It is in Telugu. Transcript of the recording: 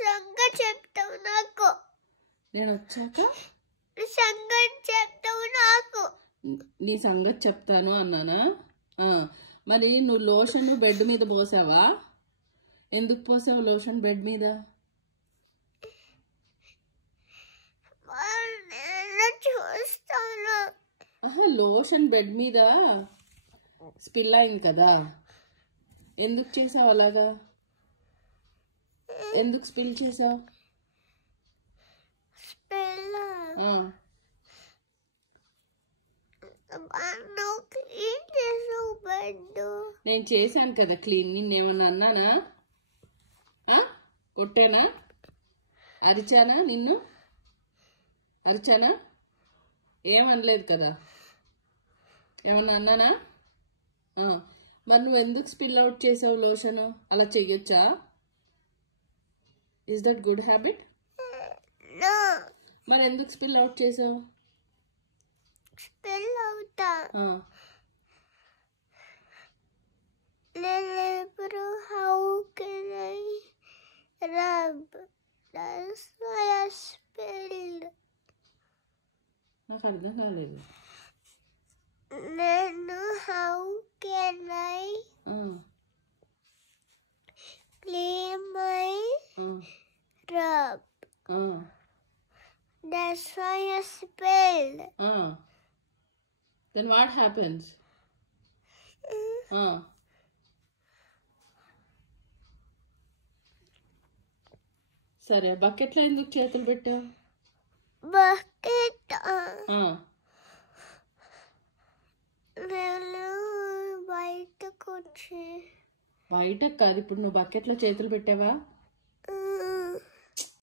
సంగతి చెప్తావు నాకు. నేను వచ్చాక సంగతి చెప్తావు నాకు. నీ సంగతి చెప్తాను అన్నానా? మరి నువ్వు లోషన్ బెడ్ మీద పోసావా? ఎందుకు పోసావు లోషన్ బెడ్ మీద? చూస్తాను. లోషన్ బెడ్ మీద స్పిల్ అయింది కదా, ఎందుకు చేసావు అలాగా? ఎందుకు స్పిల్ చేసావు? నేను చేశాను కదా క్లీన్. నిన్నేమన్నా అన్నానా? కొట్టానా? అరిచానా? నిన్ను అరిచానా? ఏమనలేదు కదా. ఏమన్నా అన్నానా? మరి నువ్వు ఎందుకు స్పిల్ అవుట్ చేసావు లోషన్? అలా చెయ్యొచ్చా? Is that good habit? మరి ఎందుకు స్పిల్ అవుట్ చేసావు? స్పిల్ అవుతా నేను. How can I rub? That's why I spilled. నాకు అర్థం కాలేదు. నేను how can I clean my rub? That's why I spilled. Then what happens? సరే, బకెట్లో ఎందుకు చేతులు పెట్టావు? బకెట్ నేను బయటకు వచ్చి. బయటకు కాదు, ఇప్పుడు నువ్వు బకెట్లో చేతులు పెట్టావా?